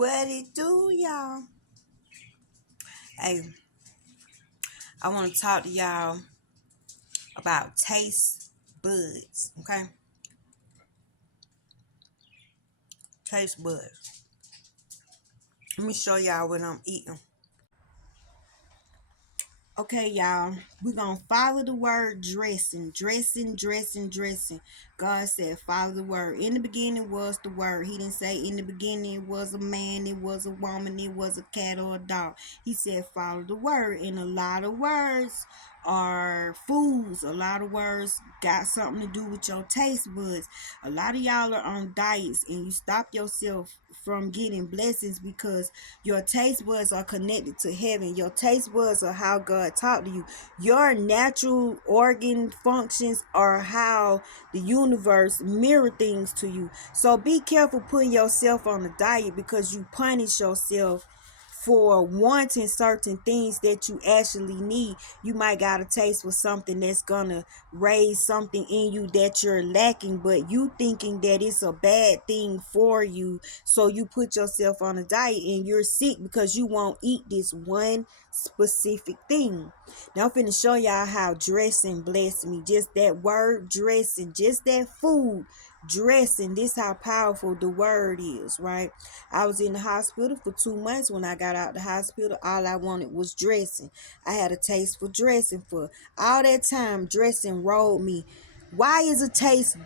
What it do, y'all? Hey, I want to talk to y'all about taste buds, okay? Taste buds. Let me show y'all what I'm eating. Okay, y'all, we're going to follow the word dressing, dressing, dressing, dressing. God said, follow the word. In the beginning was the word. He didn't say in the beginning it was a man, it was a woman, it was a cat or a dog. He said, follow the word. And a lot of words are foods. A lot of words got something to do with your taste buds. A lot of y'all are on diets and you stop yourself from getting blessings because your taste buds are connected to heaven. Your taste buds are how God talked to you. Your natural organ functions are how the universe mirror things to you. So be careful putting yourself on a diet because you punish yourself for wanting certain things that you actually need. You might got a taste for something that's gonna raise something in you that you're lacking, but you thinking that it's a bad thing for you, so you put yourself on a diet and you're sick because you won't eat this one specific thing. Now I'm finna show y'all how dressing blessed me. Just that word dressing, just that food dressing, this how powerful the word is, right? I was in the hospital for 2 months. When I got out the hospital, all I wanted was dressing. I had a taste for dressing. For all that time, dressing rolled me. Why is a taste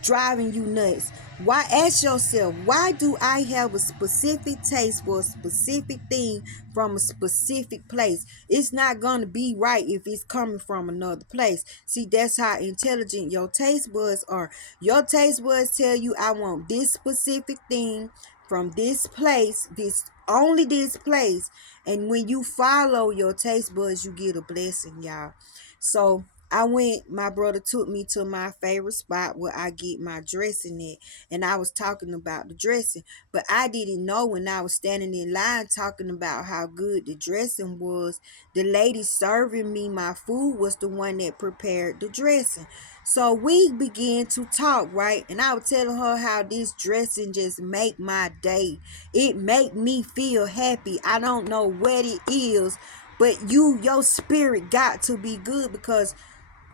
driving you nuts? Why? Ask yourself, why do I have a specific taste for a specific thing from a specific place? It's not gonna be right if it's coming from another place. See, that's how intelligent your taste buds are. Your taste buds tell you, I want this specific thing from this place, this only this place. And when you follow your taste buds, you get a blessing, y'all. So I went, my brother took me to my favorite spot where I get my dressing at. And I was talking about the dressing. But I didn't know when I was standing in line talking about how good the dressing was, the lady serving me my food was the one that prepared the dressing. So we began to talk, right? And I was telling her how this dressing just make my day. It make me feel happy. I don't know what it is, but your spirit got to be good because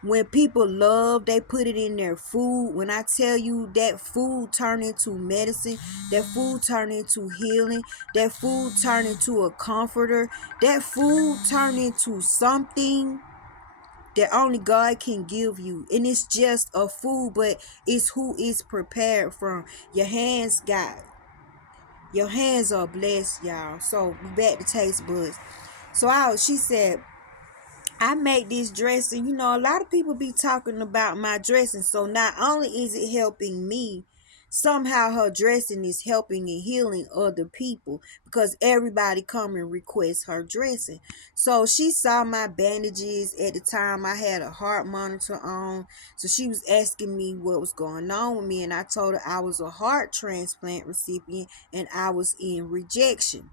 when people love, they put it in their food. When I tell you that food turn into medicine, that food turn into healing, that food turn into a comforter, that food turn into something that only God can give you. And it's just a food, but it's who is prepared from. Your hands are blessed, y'all. So back to taste buds. So she said, I make this dressing. You know, a lot of people be talking about my dressing. So not only is it helping me, somehow her dressing is helping and healing other people because everybody come and request her dressing. So she saw my bandages. At the time I had a heart monitor on. So she was asking me what was going on with me. And I told her I was a heart transplant recipient and I was in rejection.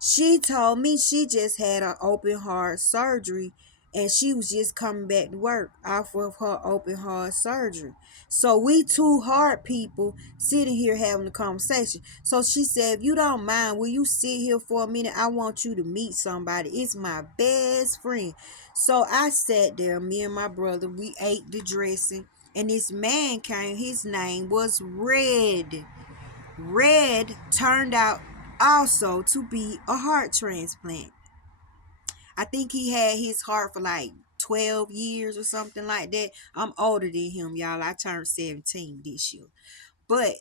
She told me she just had an open heart surgery and she was just coming back to work off of her open heart surgery. So we two heart people sitting here having a conversation. So she said, if you don't mind, will you sit here for a minute? I want you to meet somebody. It's my best friend. So I sat there, me and my brother, we ate the dressing. And this man came, his name was Red. Red turned out also to be a heart transplant. I think he had his heart for like 12 years or something like that. I'm older than him, y'all. I turned 17 this year. But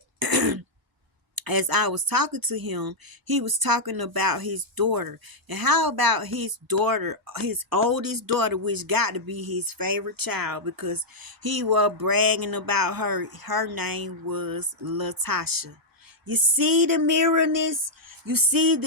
as I was talking to him, he was talking about his daughter. And how about his daughter, his oldest daughter, which got to be his favorite child because he was bragging about her. Her name was Latasha. You see the mirrorness? You see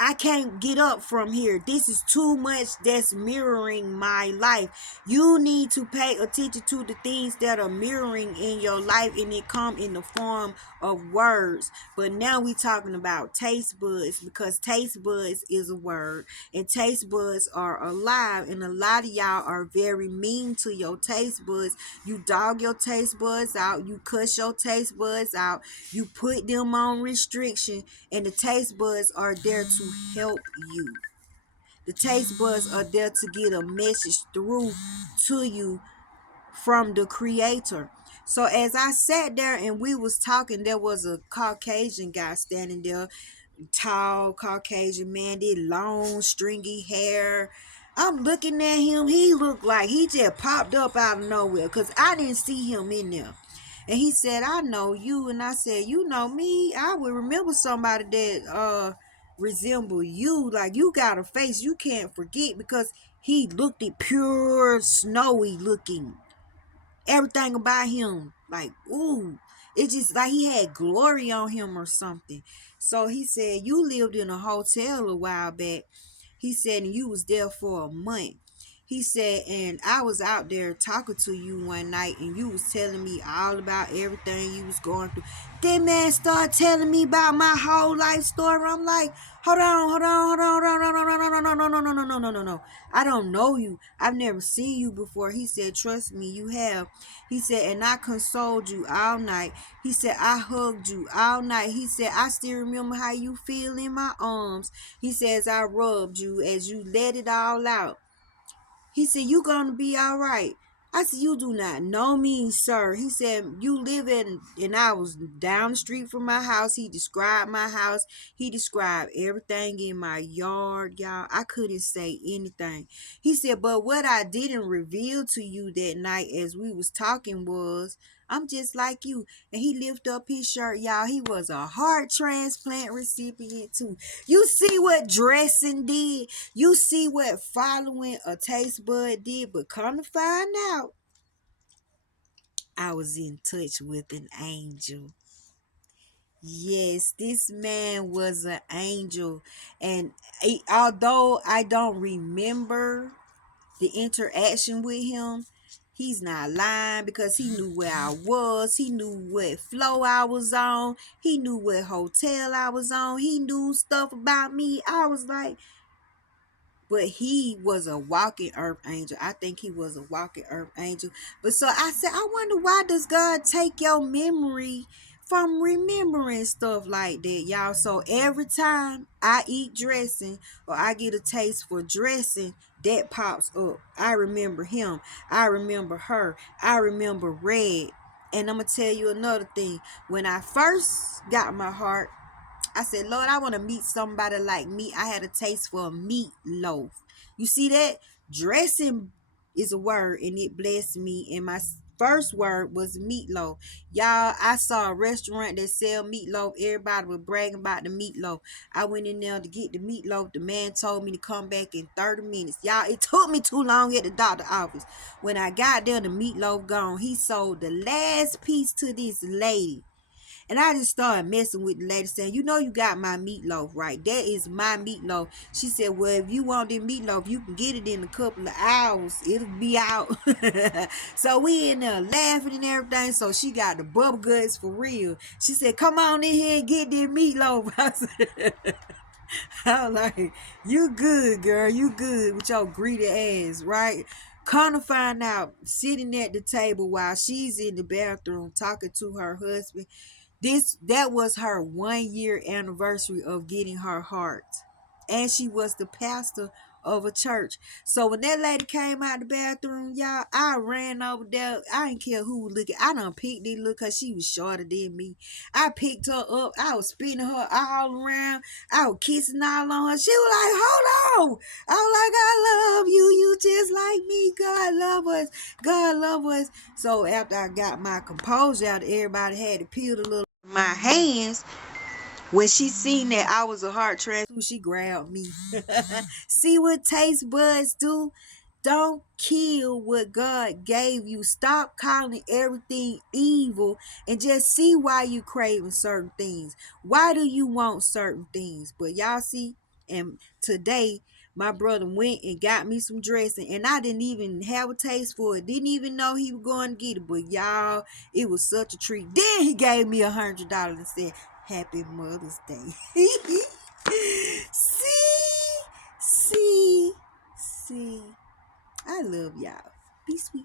I can't get up from here. This is too much that's mirroring my life. You need to pay attention to the things that are mirroring in your life, and it come in the form of words. But now we talking about taste buds, because taste buds is a word, and taste buds are alive, and a lot of y'all are very mean to your taste buds. You dog your taste buds out, you cuss your taste buds out, you put them on restriction, and the taste buds are there to help you. The taste buds are there to get a message through to you from the creator. So as I sat there and we was talking, there was a Caucasian guy standing there, tall Caucasian man, did long stringy hair. I'm looking at him. He looked like he just popped up out of nowhere, because I didn't see him in there. And he said, I know you. And I said, you know me? I would remember somebody that resemble you. Like, you got a face you can't forget, because he looked it pure snowy looking. Everything about him, like, ooh, it's just like he had glory on him or something. So he said, you lived in a hotel a while back. He said, and you was there for a month. He said, and I was out there talking to you one night, and you was telling me all about everything you was going through. That man started telling me about my whole life story. I'm like, hold on, hold on, hold on, hold on, hold on, hold on, no, no, no, no, no, no, no, no, no. I don't know you. I've never seen you before. He said, trust me, you have. He said, and I consoled you all night. He said, I hugged you all night. He said, I still remember how you feel in my arms. He says, I rubbed you as you let it all out. He said, you gonna be all right. I said, you do not know me, sir. He said, you live in, and I was down the street from my house. He described my house. He described everything in my yard, y'all. I couldn't say anything. He said, but what I didn't reveal to you that night as we was talking was, I'm just like you. And he lifted up his shirt, y'all. He was a heart transplant recipient too. You see what dressing did? You see what following a taste bud did? But come to find out, I was in touch with an angel. Yes, this man was an angel. And although I don't remember the interaction with him, he's not lying, because he knew where I was. He knew what flow I was on. He knew what hotel I was on. He knew stuff about me. I was like, but he was a walking earth angel. I think he was a walking earth angel. But so I said, I wonder, why does God take your memory from remembering stuff like that, y'all? So every time I eat dressing, or I get a taste for dressing, that pops up. I remember him. I remember her. I remember Red. And I'm going to tell you another thing. When I first got my heart, I said, Lord, I want to meet somebody like me. I had a taste for meatloaf. You see that? Dressing is a word, and it blessed me. And my first word was meatloaf. Y'all, I saw a restaurant that sell meatloaf. Everybody was bragging about the meatloaf. I went in there to get the meatloaf. The man told me to come back in 30 minutes. Y'all, it took me too long at the doctor's office. When I got there, the meatloaf gone. He sold the last piece to this lady. And I just started messing with the lady, saying, you know, you got my meatloaf, right? That is my meatloaf. She said, well, if you want that meatloaf, you can get it in a couple of hours. It'll be out. So we in there laughing and everything. So she got the bubble guts for real. She said, come on in here and get that meatloaf. I was like, you good, girl. You good with your greedy ass, right? Come to find out, sitting at the table while she's in the bathroom talking to her husband, that was her 1 year anniversary of getting her heart. And she was the pastor of a church. So when that lady came out the bathroom, y'all, I ran over there. I didn't care who was looking. I done picked this look, because she was shorter than me. I picked her up. I was spinning her all around. I was kissing all on her. She was like, hold on. I was like, I love you. You just like me. God love us. God love us. So after I got my composure out, everybody had to peel a little my hands. When she seen that I was a heart transplant, she grabbed me. See what taste buds do? Don't kill what God gave you. Stop calling everything evil, and just see why you craving certain things. Why do you want certain things? But y'all see, And today, my brother went and got me some dressing, and I didn't even have a taste for it. Didn't even know he was going to get it. But y'all, it was such a treat. Then he gave me $100 and said, "Happy Mother's Day." See, see, see. I love y'all. Be sweet.